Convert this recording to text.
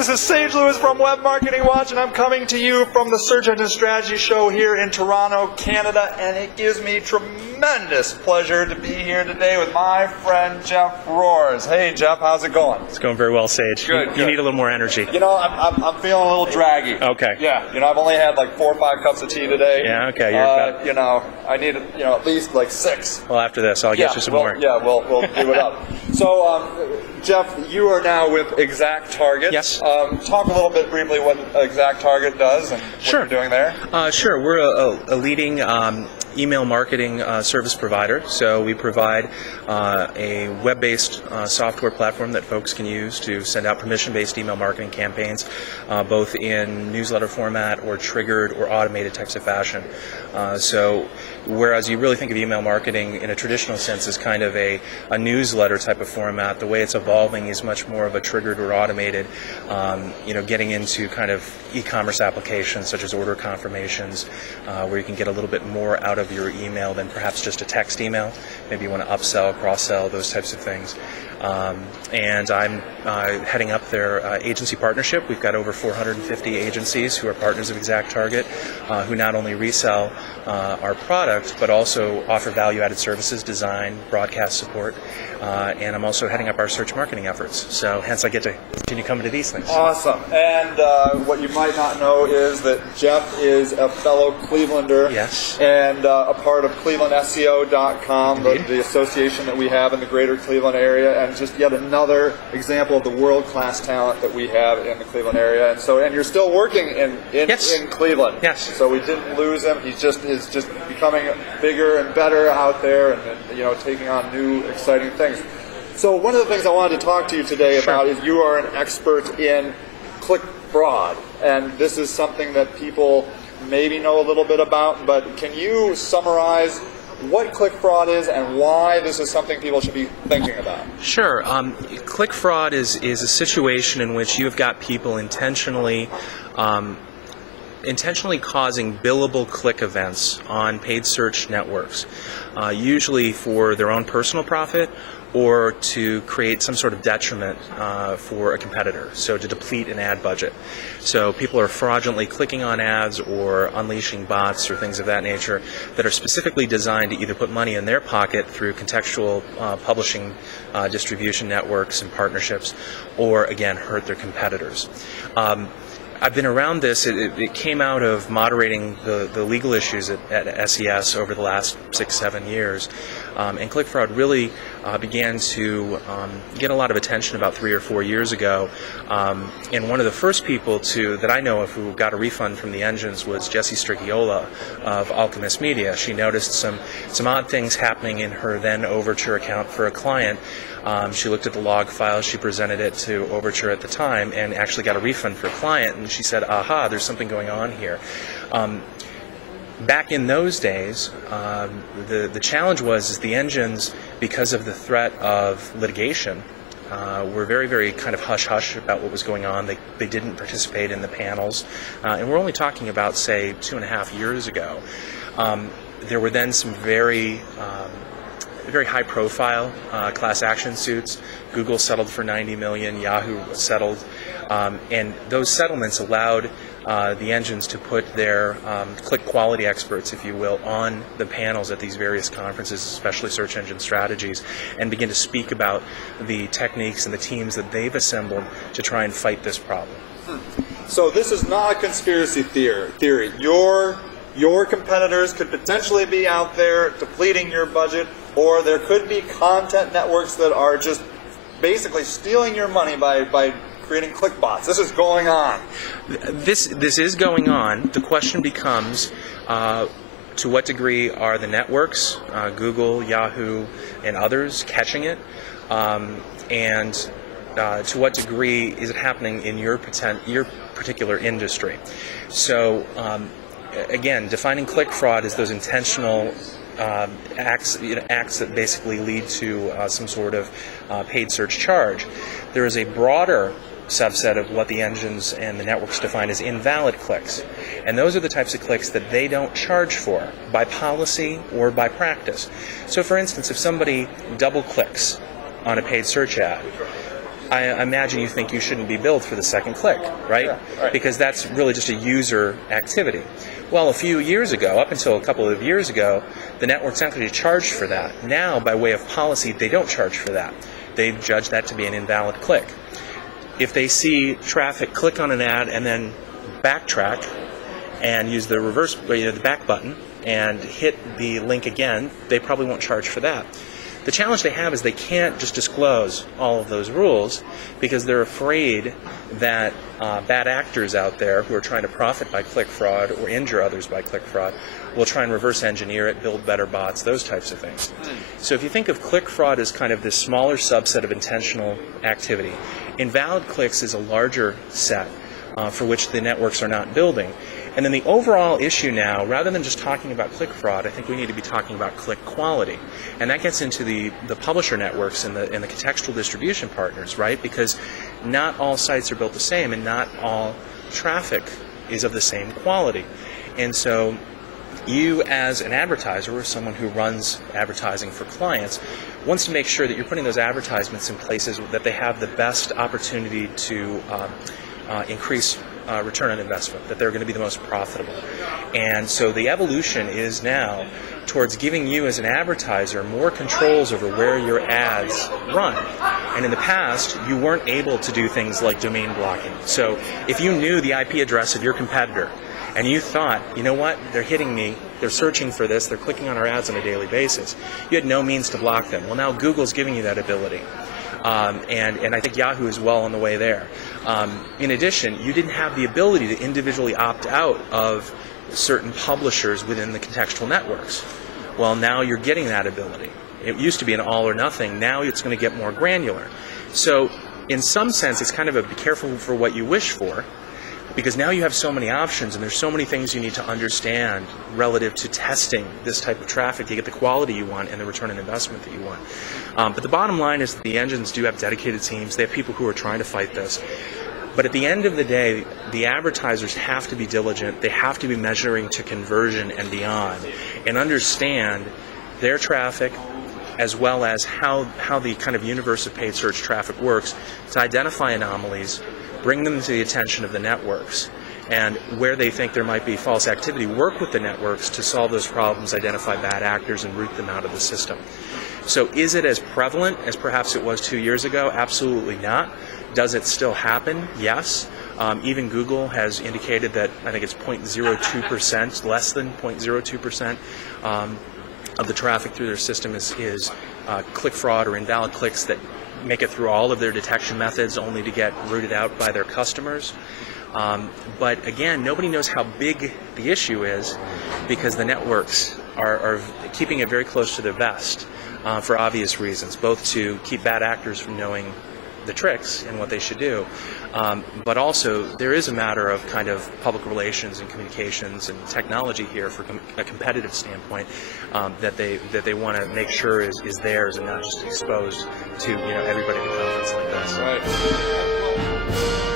This is Sage Lewis from Web Marketing Watch, and I'm coming to you from the Search Engine Strategy Show here in Toronto, Canada, and it gives me tremendous pleasure to be here today with my friend Jeff Rohrs. Hey, Jeff, how's it going? It's going very well, Sage. Good. You need a little more energy. You know, I'm feeling a little draggy. Okay. Yeah, you know, I've only had like 4 or 5 cups of tea today. Yeah, okay. You're about... You know, I need, at least like 6. Well, after this, I'll get you some more. Yeah, we'll do it up. So, Jeff, you are now with ExactTarget. Yes. Talk a little bit briefly what ExactTarget does and what you're doing there. Sure. We're a leading email marketing service provider. So we provide a web-based software platform that folks can use to send out permission-based email marketing campaigns, both in newsletter format or triggered or automated types of fashion. So whereas you really think of email marketing in a traditional sense as kind of a newsletter type of format, the way it's evolving is much more of a triggered or automated, getting into kind of e-commerce applications such as order confirmations, where you can get a little bit more out of your email than perhaps just a text email. Maybe you want to upsell, cross-sell, those types of things. And I'm heading up their agency partnership. We've got over 450 agencies who are partners of ExactTarget, who not only resell our product, but also offer value-added services, design, broadcast support, and I'm also heading up our search marketing efforts. So hence I get to continue coming to these things. Awesome. And what you might not know is that Jeff is a fellow Clevelander. Yes. And a part of ClevelandSEO.com, the association that we have in the greater Cleveland area, and just yet another example of the world-class talent that we have in the Cleveland area. And you're still working in Cleveland. Yes. So we didn't lose him. He is just becoming bigger and better out there, and taking on new exciting things. So one of the things I wanted to talk to you today about is you are an expert in click fraud, and this is something that people maybe know a little bit about, but can you summarize what click fraud is and why this is something people should be thinking about? Sure. Click fraud is a situation in which you've got people intentionally causing billable click events on paid search networks, usually for their own personal profit or to create some sort of detriment for a competitor, so to deplete an ad budget. So people are fraudulently clicking on ads or unleashing bots or things of that nature that are specifically designed to either put money in their pocket through contextual publishing distribution networks and partnerships, or again hurt their competitors. I've been around this. It came out of moderating the legal issues at SES over the last 6-7 years. And click fraud really began to get a lot of attention about 3 or 4 years ago. And one of the first people that I know of who got a refund from the engines was Jessie Stricchiola of Alchemist Media. She noticed some odd things happening in her then Overture account for a client. She looked at the log files, she presented it to Overture at the time, and actually got a refund for a client, and she said, aha, there's something going on here. Back in those days, the challenge was the engines, because of the threat of litigation, were very, very kind of hush-hush about what was going on. They didn't participate in the panels. And we're only talking about, say, 2.5 years ago. There were then some very high-profile class action suits. Google settled for $90 million. Yahoo settled. And those settlements allowed the engines to put their click quality experts, if you will, on the panels at these various conferences, especially search engine strategies, and begin to speak about the techniques and the teams that they've assembled to try and fight this problem. So this is not a conspiracy theory. Your competitors could potentially be out there depleting your budget, or there could be content networks that are just basically stealing your money by creating click bots. This is going on. This is going on. The question becomes, to what degree are the networks, Google, Yahoo, and others, catching it? And to what degree is it happening in your particular industry? So, again, defining click fraud as those intentional acts that basically lead to some sort of paid search charge. There is a broader subset of what the engines and the networks define as invalid clicks. And those are the types of clicks that they don't charge for by policy or by practice. So for instance, if somebody double clicks on a paid search ad, I imagine you think you shouldn't be billed for the second click, right? Yeah, right. Because that's really just a user activity. Well, a few years ago, up until a couple of years ago, the networks actually charged for that. Now, by way of policy, they don't charge for that. They judge that to be an invalid click. If they see traffic click on an ad and then backtrack and use the reverse, the back button and hit the link again, they probably won't charge for that. The challenge they have is they can't just disclose all of those rules because they're afraid that bad actors out there who are trying to profit by click fraud or injure others by click fraud will try and reverse engineer it, build better bots, those types of things. So if you think of click fraud as kind of this smaller subset of intentional activity, invalid clicks is a larger set for which the networks are not building. And then the overall issue now, rather than just talking about click fraud, I think we need to be talking about click quality. And that gets into the publisher networks and the contextual distribution partners, right? Because not all sites are built the same and not all traffic is of the same quality. And so you as an advertiser or someone who runs advertising for clients wants to make sure that you're putting those advertisements in places that they have the best opportunity to increase return on investment, that they're going to be the most profitable. And so the evolution is now towards giving you as an advertiser more controls over where your ads run. And in the past, you weren't able to do things like domain blocking. So if you knew the IP address of your competitor and you thought, you know what, they're hitting me, they're searching for this, they're clicking on our ads on a daily basis, you had no means to block them. Well, now Google's giving you that ability. And I think Yahoo is well on the way there. In addition, you didn't have the ability to individually opt out of certain publishers within the contextual networks. Well, now you're getting that ability. It used to be an all or nothing. Now it's going to get more granular. So in some sense, it's kind of a be careful for what you wish for, because now you have so many options and there's so many things you need to understand relative to testing this type of traffic to get the quality you want and the return on investment that you want. But the bottom line is that the engines do have dedicated teams. They have people who are trying to fight this. But at the end of the day, the advertisers have to be diligent. They have to be measuring to conversion and beyond and understand their traffic as well as how the kind of universe of paid search traffic works to identify anomalies, bring them to the attention of the networks, and where they think there might be false activity, work with the networks to solve those problems, identify bad actors, and root them out of the system. So is it as prevalent as perhaps it was 2 years ago? Absolutely not. Does it still happen? Yes. Even Google has indicated that I think it's 0.02%, less than 0.02% of the traffic through their system is click fraud or invalid clicks that make it through all of their detection methods only to get rooted out by their customers. But again, nobody knows how big the issue is because the networks are keeping it very close to their vest for obvious reasons, both to keep bad actors from knowing the tricks and what they should do, but also there is a matter of kind of public relations and communications and technology here for a competitive standpoint that they want to make sure is theirs and not just exposed to everybody at a conference like this. Right.